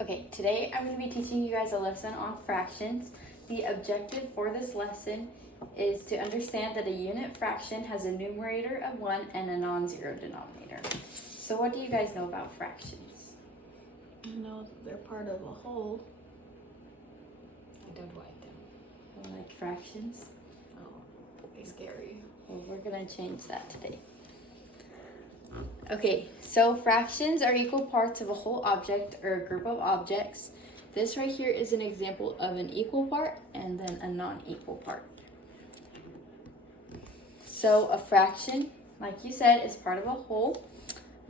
Okay, today I'm going to be teaching you guys a lesson on fractions. The objective for this lesson is to understand that a unit fraction has a numerator of 1 and a non-zero denominator. So what do you guys know about fractions? I know they're part of a whole. I don't like them. You like fractions? Oh, they're scary. Well, we're going to change that today. Okay, so fractions are equal parts of a whole object or a group of objects. This right here is an example of an equal part and then a non-equal part. So a fraction, like you said, is part of a whole.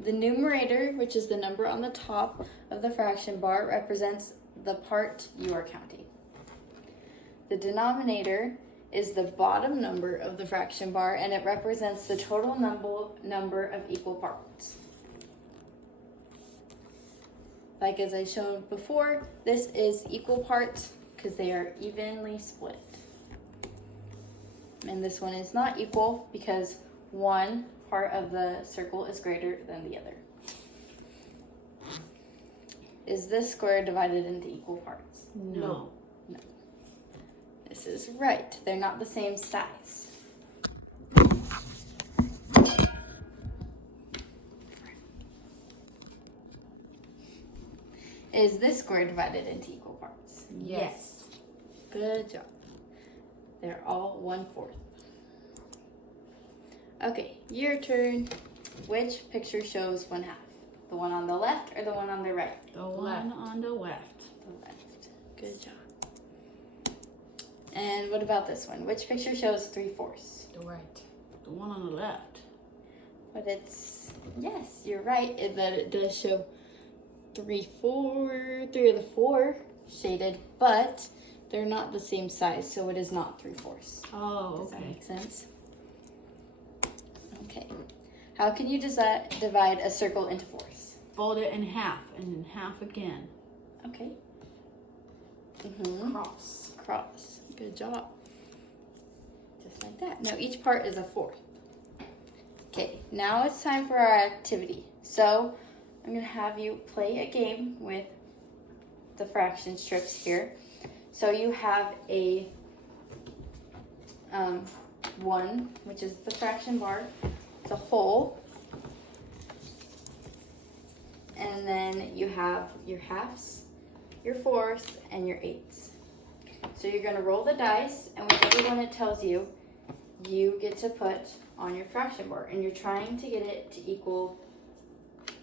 The numerator, which is the number on the top of the fraction bar, represents the part you are counting. The denominator is the bottom number of the fraction bar, and it represents the total number of equal parts. Like as I showed before, this is equal parts because they are evenly split. And this one is not equal because one part of the circle is greater than the other. Is this square divided into equal parts? No. This is right. They're not the same size. Is this square divided into equal parts? Yes. Good job. They're all 1/4. Okay, your turn. Which picture shows 1/2? The one on the left or the one on the right? The one on the left. The left. Good job. And what about this one? Which picture shows 3/4? The right. The one on the left. But it's, yes, you're right, that it does show 3 of the 4 shaded, but they're not the same size, so it is not 3/4. Oh, Does that okay. make sense? Okay. How can you divide a circle into 4s? Fold it in half and then half again. Okay. Mm-hmm. Cross. Cross. Good job. Just like that. Now each part is a 4th. Okay, now it's time for our activity. So I'm going to have you play a game with the fraction strips here. So you have a 1, which is the fraction bar. It's a whole. And then you have your halves, your 4s, and your 8s. So you're going to roll the dice, and whichever one it tells you, you get to put on your fraction bar. And you're trying to get it to equal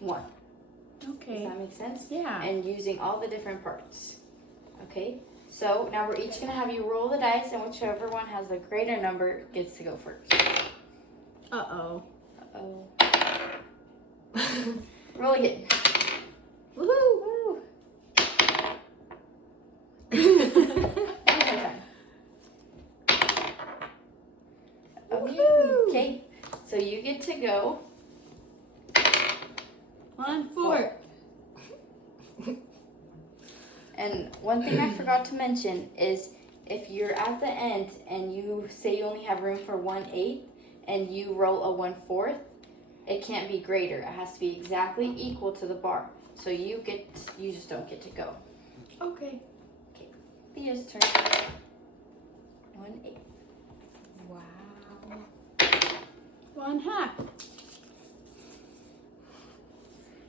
1. Okay. Does that make sense? Yeah. And using all the different parts. Okay? So now we're each going to have you roll the dice, and whichever one has the greater number gets to go first. Uh-oh. Uh-oh. Roll again. Woohoo! Woo! One more time. Woohoo! Okay, so you get to go. 1/4. And one thing I forgot to mention is if you're at the end and you say you only have room for 1/8 and you roll a 1/4, it can't be greater. It has to be exactly equal to the bar. So you just don't get to go. Okay. Thea's turn. 1/8. Wow. 1/2.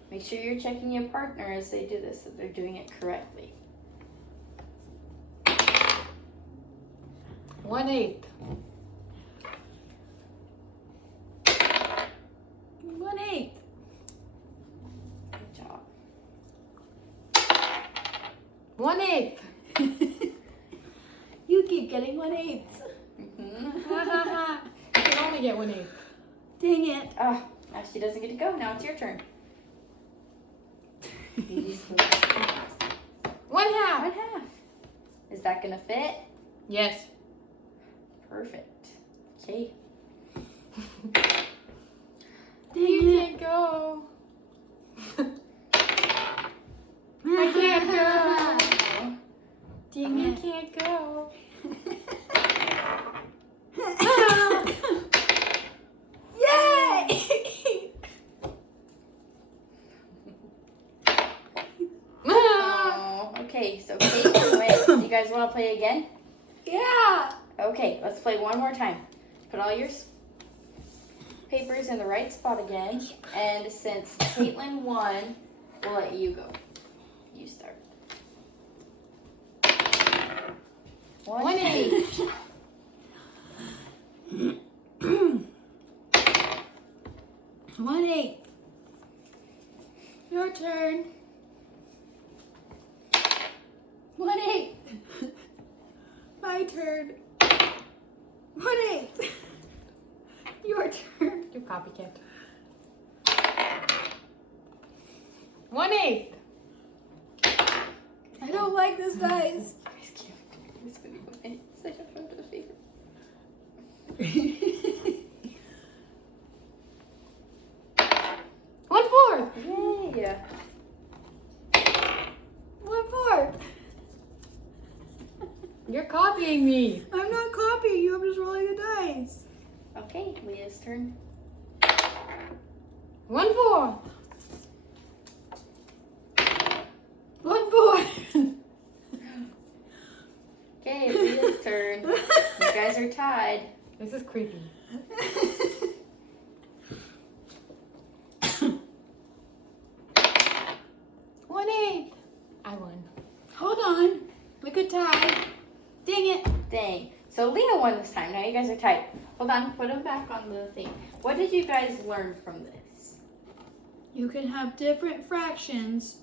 Make sure you're checking your partner as they do this, that they're doing it correctly. 1/8. 1/8. Good job. 1/8. You keep getting 1/8. Mm-hmm. Ha ha ha. You can only get 1/8. Dang it. Oh, now she doesn't get to go. Now it's your turn. 1/2. 1/2. Is that gonna fit? Yes. Perfect. Okay. You can't go. I can't go. Dang I it. can't go. Yay! guys want to play again? Yeah. Okay, let's play one more time. Put all your papers in the right spot again. And since Caitlin won, we'll let you go. You start. 1-8. 1-8. Your turn. 1-8. My turn. 1-8. Your turn. You copycat. 1-8. I don't like this dice. Guys can't do this video. It's such a photo favorite. 1-4. Yay! 1-4. You're copying me. I'm not copying you. I'm just rolling the dice. Okay, Leah's turn. 1-4. 1-4. Okay, Leah's turn. You guys are tied. This is creepy. 1-8. I won. Hold on. We could tie. Dang it. Dang. So Leah won this time. Now you guys are tied. Hold on, put them back on the thing. What did you guys learn from this? You can have different fractions,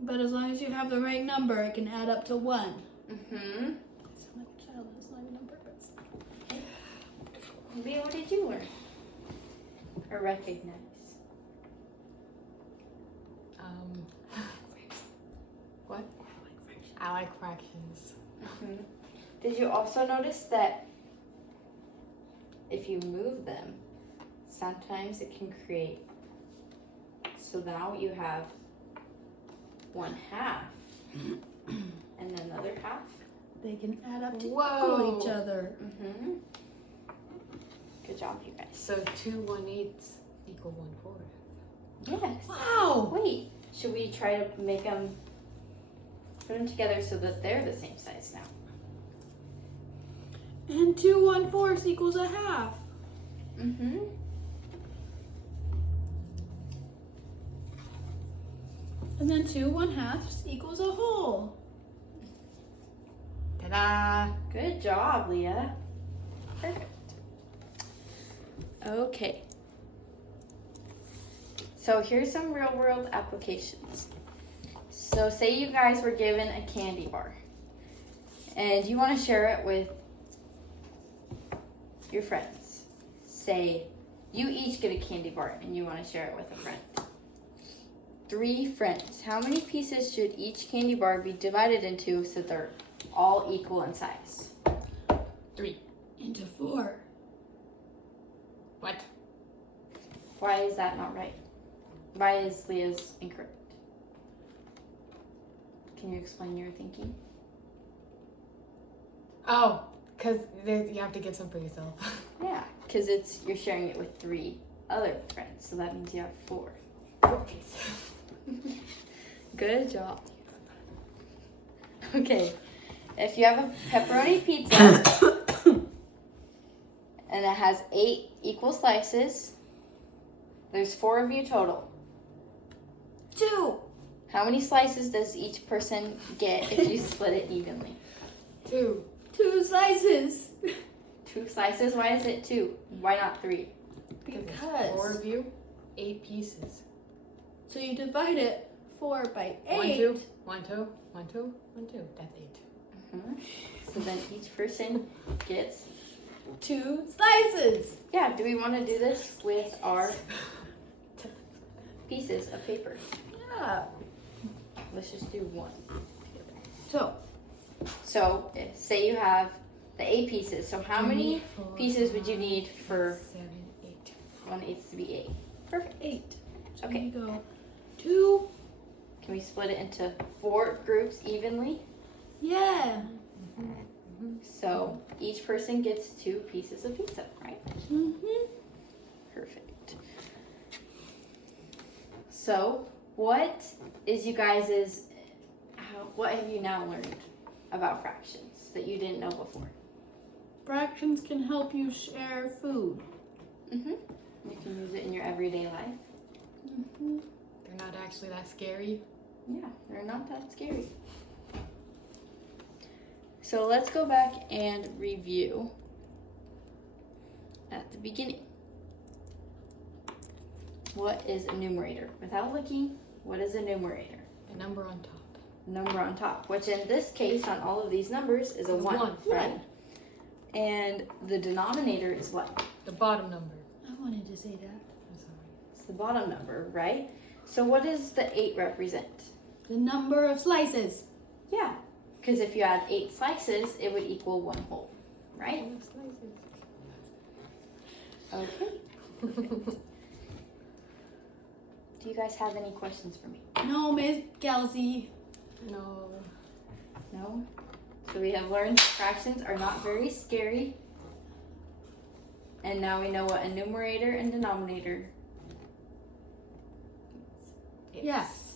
but as long as you have the right number, it can add up to 1. Mm-hmm. I sound like a child. That's not even on purpose. Leah, what did you learn? Or recognize? What? I like fractions. Mm-hmm. Did you also notice that if you move them, sometimes it can create, so now you have 1/2 and another half? They can add up to Whoa. equal each other. Mm-hmm. Good job, you guys. So 2 1/8s equal 1/4. Yes. Wow. Wait, should we try to make them, put them together so that they're the same size now? And 2 1/4 equals a half. Mm-hmm. And then 2 1/2 equals a whole. Ta-da! Good job, Leah. Perfect. Okay. So here's some real world applications. So say you guys were given a candy bar and you want to share it with your friends. Say you each get a candy bar and you want to share it with a friend. 3 friends. How many pieces should each candy bar be divided into so they're all equal in size? 3. Into 4. What? Why is that not right? Why is Leah's incorrect? Can you explain your thinking? Oh, because you have to get some for yourself. Yeah, because you're sharing it with 3 other friends, so that means you have 4. 4 pieces. Good job. Okay, if you have a pepperoni pizza and it has 8 equal slices, there's 4 of you total. 2. How many slices does each person get if you split it evenly? 2. 2 slices. 2 slices? Why is it 2? Why not 3? Because it's 4 of you, 8 pieces. So you divide it 4 by 8. 1, 2, 1, 2, 1, 2, 1, 2. That's 8. Mhm. So then each person gets 2 slices. Yeah, do we want to do this with our pieces of paper? Yeah. Let's just do 1. So, Say you have the 8 pieces. So how many 4, pieces would you need for 7, 8. 1/8 to be 8? Perfect. 8. So Okay. you go 2. Can we split it into 4 groups evenly? Yeah. So each person gets 2 pieces of pizza, right? Mm-hmm. Perfect. So what is you guys' what have you now learned? about fractions that you didn't know before? Fractions can help you share food. Mm-hmm. You can use it in your everyday life. Mm-hmm. They're not actually that scary. Yeah, they're not that scary. So let's go back and review at the beginning. What is a numerator? Without looking, what is a numerator? A number on top. Number on top, which in this case, on all of these numbers, is a Is 1, one, right? And the denominator is what? The bottom number. I wanted to say that. I'm sorry. It's the bottom number, right? So what does the 8 represent? The number of slices. Yeah, because if you had 8 slices, it would equal 1 whole, right? Okay. Do you guys have any questions for me? No, Miss Kelsey. No. No? So we have learned that fractions are not very scary. And now we know what a numerator and denominator is. Yes.